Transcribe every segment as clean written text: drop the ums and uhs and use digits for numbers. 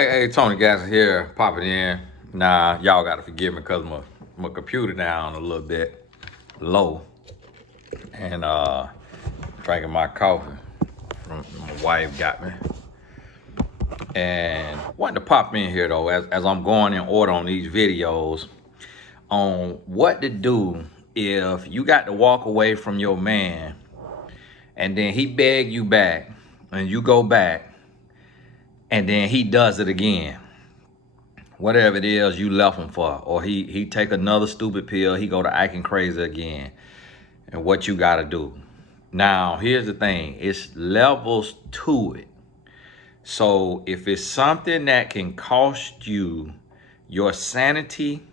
Hey, Tony Gas here, popping in. Nah, y'all gotta forgive me because my computer down a little bit low, and drinking my coffee from my wife got me. And wanted to pop in here though, as I'm going in order on these videos on what to do if you got to walk away from your man, and then he beg you back, and you go back, and then he does it again. Whatever it is you left him for, or he take another stupid pill, he go to acting crazy again, and what you got to do. Now here's the thing, it's levels to it. So if it's something that can cost you your sanity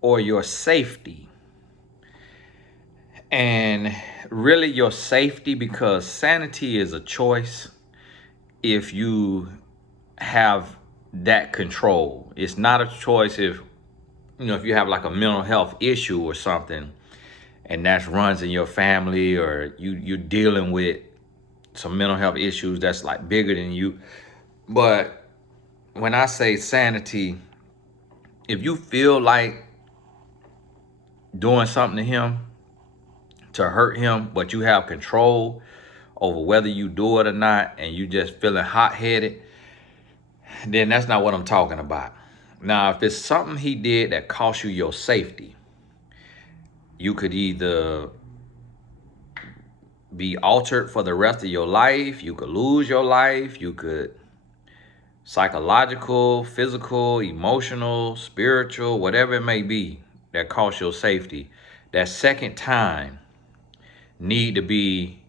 or your safety, and really your safety, because sanity is a choice. If you have that control, it's not a choice if if you have like a mental health issue or something, and that runs in your family, or you're dealing with some mental health issues that's like bigger than you. But when I say sanity, if you feel like doing something to him to hurt him, but you have control over whether you do it or not, and you just feeling hot-headed, then that's not what I'm talking about. Now, if it's something he did that cost you your safety, you could either be altered for the rest of your life, you could lose your life, you could psychological, physical, emotional, spiritual, whatever it may be that costs your safety. That second time need to be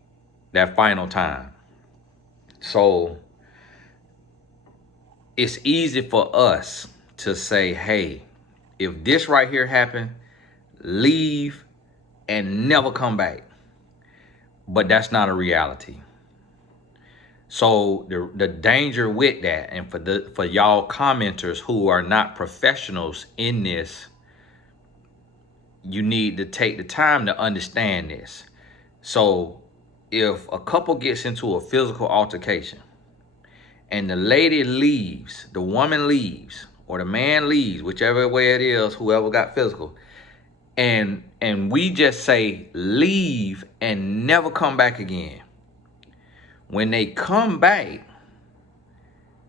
that final time. So it's easy for us to say, hey, if this right here happened, leave and never come back. But that's not a reality. So the danger with that, and for y'all commenters who are not professionals in this, you need to take the time to understand this. So if a couple gets into a physical altercation and the lady leaves, the woman leaves, or the man leaves, whichever way it is, whoever got physical, and we just say leave and never come back again. When they come back,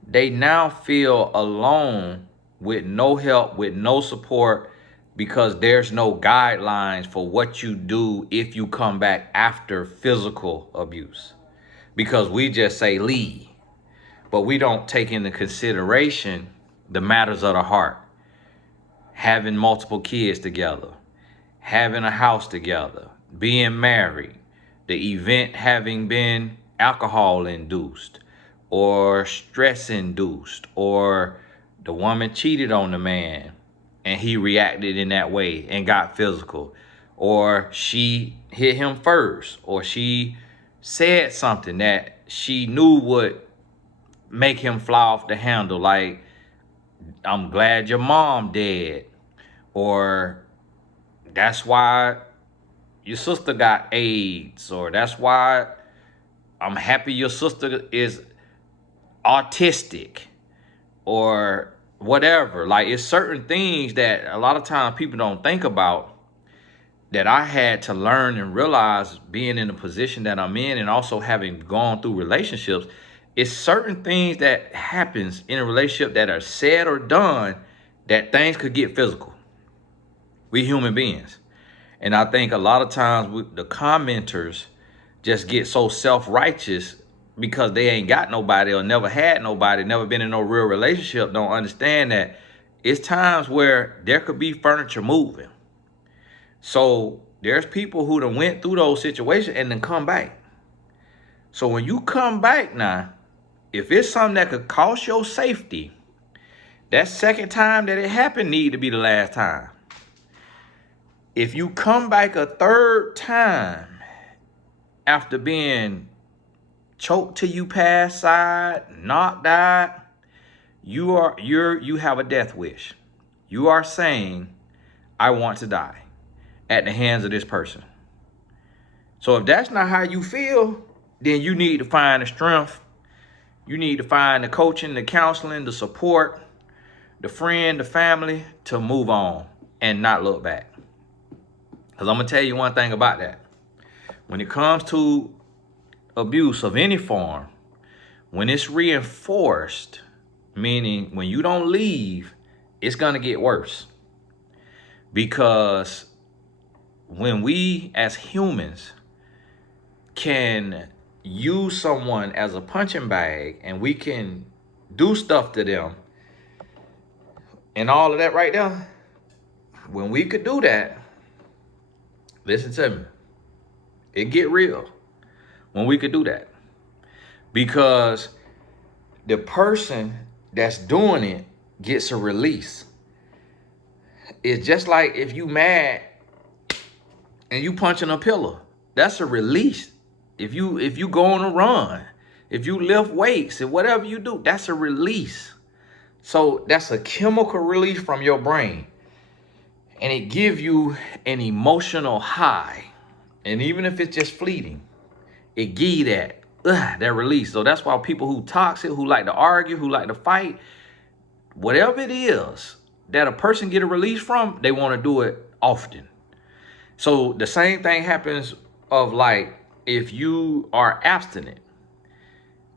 they now feel alone, with no help, with no support, because there's no guidelines for what you do if you come back after physical abuse. Because we just say leave, but we don't take into consideration the matters of the heart. Having multiple kids together, having a house together, being married, the event having been alcohol induced or stress induced, or the woman cheated on the man and he reacted in that way and got physical, or she hit him first, or she said something that she knew would make him fly off the handle, like, I'm glad your mom dead, or that's why your sister got AIDS, or that's why I'm happy your sister is autistic, or whatever. Like, it's certain things that a lot of times people don't think about, that I had to learn and realize being in the position that I'm in, and also having gone through relationships. It's certain things that happens in a relationship that are said or done that things could get physical. We human beings. And I think a lot of times the commenters just get so self-righteous because they ain't got nobody, or never had nobody, never been in no real relationship, don't understand that it's times where there could be furniture moving. So there's people who done went through those situations and then come back. So when you come back now, if it's something that could cost your safety, that second time that it happened need to be the last time. If you come back a third time after being choked till you pass out, knocked out, you have a death wish. You are saying, I want to die at the hands of this person. So if that's not how you feel, then you need to find the strength. You need to find the coaching, the counseling, the support, the friend, the family to move on and not look back. Because I'm going to tell you one thing about that. When it comes to abuse of any form, when it's reinforced, meaning when you don't leave, it's going to get worse. Because when we as humans can use someone as a punching bag and we can do stuff to them and all of that right there, when we could do that, listen to me, it get real when we could do that. Because the person that's doing it gets a release. It's just like if you mad and you punching a pillar, that's a release. If you go on a run, if you lift weights and whatever you do, that's a release. So that's a chemical release from your brain. And it gives you an emotional high. And even if it's just fleeting, it give you that release. So that's why people who toxic, who like to argue, who like to fight, whatever it is that a person get a release from, they want to do it often. So the same thing happens of like if you are abstinent.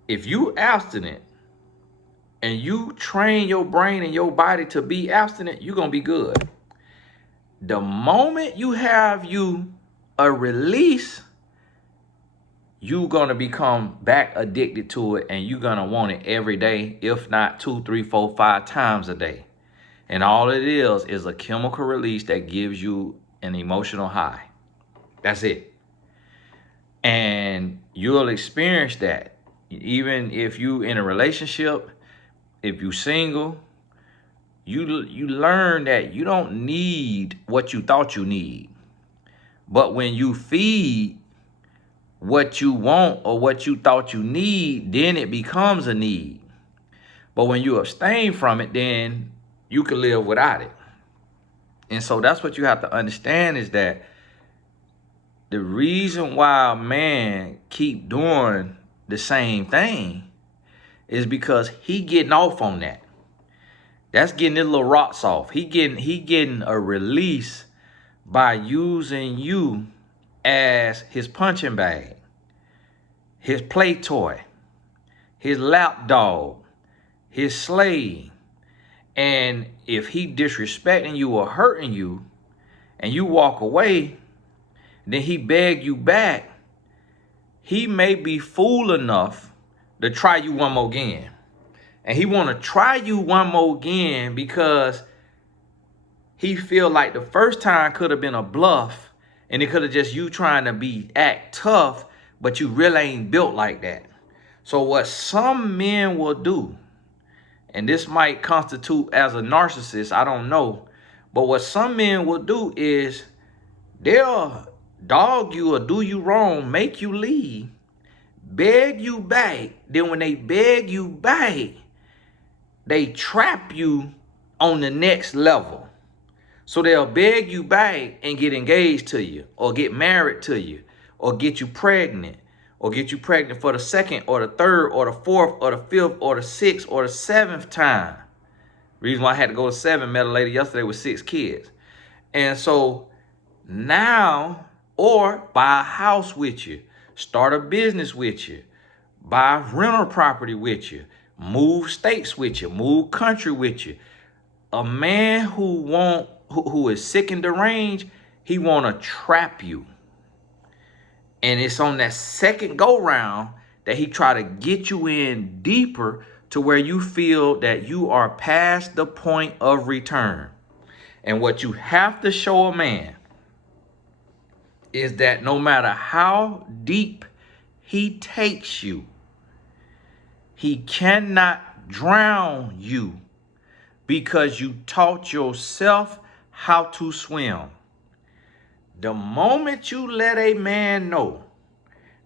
If you abstinent and you train your brain and your body to be abstinent, you're going to be good. The moment you have a release, you're going to become back addicted to it, and you're going to want it every day, if not 2, 3, 4, 5 times a day. And all it is a chemical release that gives you an emotional high. That's it. And you'll experience that. Even if you in a relationship, if you single, you learn that you don't need what you thought you need. But when you feed what you want or what you thought you need, then it becomes a need. But when you abstain from it, then you can live without it. And so that's what you have to understand, is that the reason why a man keep doing the same thing is because he getting off on that. That's getting his little rocks off. He getting a release by using you as his punching bag, his play toy, his lap dog, his slave. And if he disrespecting you or hurting you and you walk away, then he beg you back, he may be fool enough to try you one more again. And he want to try you one more again because he feel like the first time could have been a bluff, and it could have just you trying to act tough, but you really ain't built like that. So what some men will do, and this might constitute as a narcissist, I don't know, but what some men will do is they'll dog you or do you wrong, make you leave, beg you back. Then when they beg you back, they trap you on the next level. So they'll beg you back and get engaged to you, or get married to you, or get you pregnant, or get you pregnant for the second or the third or the fourth or the fifth or the sixth or the seventh time. Reason why I had to go to 7, met a lady yesterday with 6 kids. And so now, or buy a house with you, start a business with you, buy rental property with you, move states with you, move country with you. A man who is sick and deranged, he want to trap you. And it's on that second go round that he try to get you in deeper to where you feel that you are past the point of return. And what you have to show a man is that no matter how deep he takes you, he cannot drown you because you taught yourself how to swim. The moment you let a man know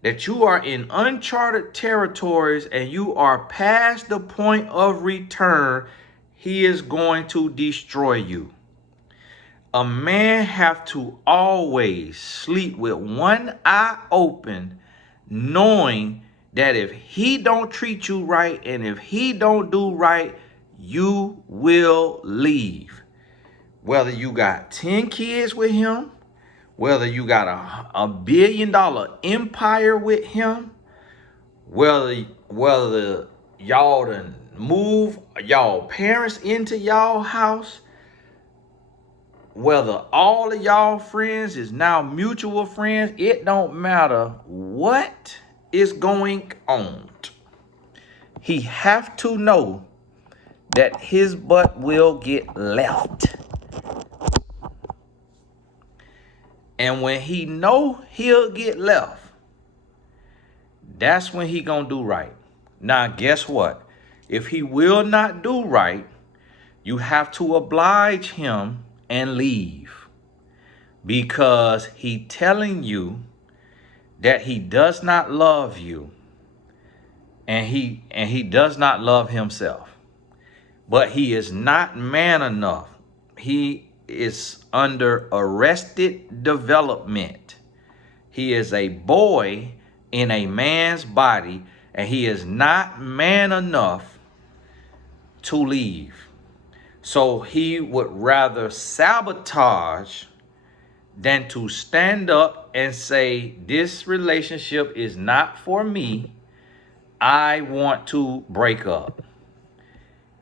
that you are in uncharted territories and you are past the point of return, he is going to destroy you. A man have to always sleep with one eye open, knowing that if he don't treat you right and if he don't do right, you will leave. Whether you got 10 kids with him, whether you got a $1 billion empire with him, whether y'all done move y'all parents into y'all house, whether all of y'all friends is now mutual friends, it don't matter what is going on. He have to know that his butt will get left. And when he know he'll get left, that's when he gonna do right. Now, guess what? If he will not do right, you have to oblige him and leave, because he telling you that he does not love you, and he does not love himself. But he is not man enough. He is under arrested development. He is a boy in a man's body, and he is not man enough to leave. So he would rather sabotage than to stand up and say, this relationship is not for me. I want to break up.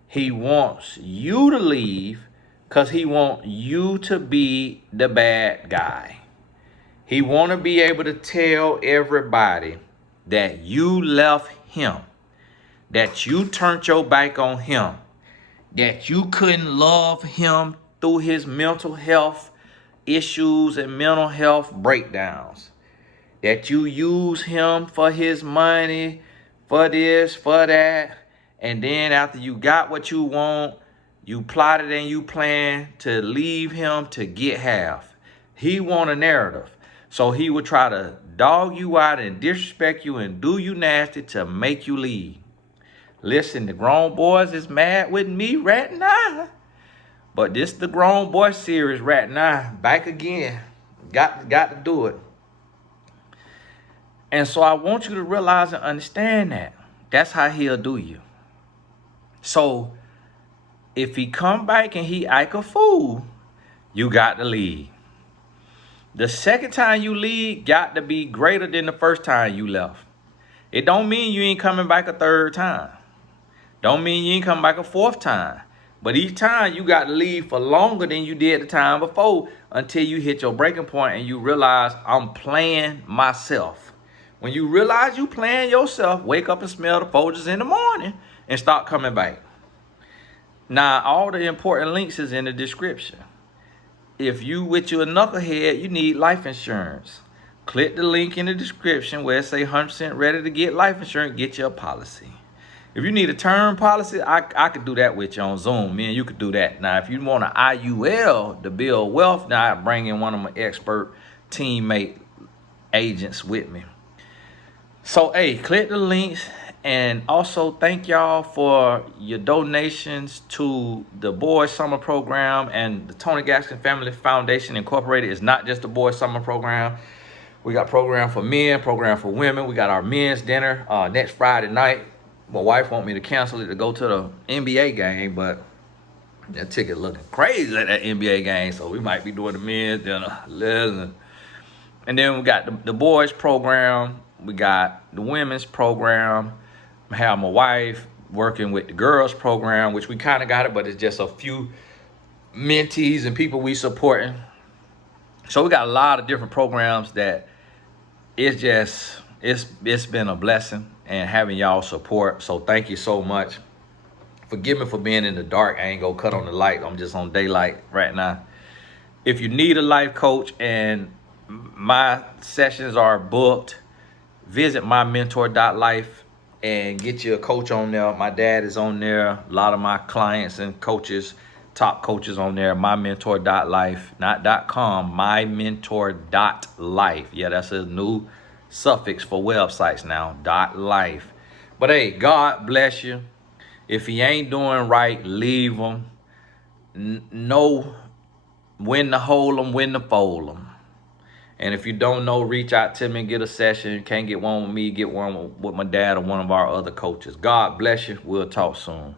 He wants you to leave because he wants you to be the bad guy. He want to be able to tell everybody that you left him, that you turned your back on him, that you couldn't love him through his mental health issues and mental health breakdowns, that you use him for his money, for this, for that, and then after you got what you want, you plotted and you planned to leave him to get half. He want a narrative. So he would try to dog you out and disrespect you and do you nasty to make you leave. Listen, the grown boys is mad with me right now. But this the grown boy series right now. Back again. Got to do it. And so I want you to realize and understand that. That's how he'll do you. So if he come back and he act a fool, you got to leave. The second time you leave got to be greater than the first time you left. It don't mean you ain't coming back a third time. Don't mean you ain't coming back a fourth time. But each time you got to leave for longer than you did the time before, until you hit your breaking point and you realize, I'm playing myself. When you realize you playing yourself, wake up and smell the Folgers in the morning and start coming back. Now, all the important links is in the description. If you with your knucklehead, you need life insurance. Click the link in the description where it say 100% ready to get life insurance, get your policy. If you need a term policy, I could do that with you on Zoom. Me and you could do that. Now, if you want an IUL to build wealth, now I bring in one of my expert teammate agents with me. So, hey, click the links. And also thank y'all for your donations to the Boys Summer Program and the Tony Gaskin Family Foundation Incorporated. Is not just the Boys Summer Program. We got program for men, program for women. We got our men's dinner next Friday night. My wife want me to cancel it to go to the NBA game, but that ticket looking crazy at that NBA game, so we might be doing the men's dinner. Listen. And then we got the boys program. We got the women's program. I have my wife working with the girls program, which we kind of got it, but it's just a few mentees and people we supporting. So we got a lot of different programs that it's been a blessing and having y'all support. So thank you so much. Forgive me for being in the dark. I ain't gonna cut on the light. I'm just on daylight right now. If you need a life coach and my sessions are booked, visit mymentor.life and get you a coach on there. My dad is on there. A lot of my clients and coaches, top coaches on there. Mymentor.life, not .com, mymentor.life. Yeah, that's a new suffix for websites now, .life. But hey, God bless you. If he ain't doing right, leave him. Know when to hold him, when to fold him. And if you don't know, reach out to me and get a session. Can't get one with me, get one with my dad or one of our other coaches. God bless you. We'll talk soon.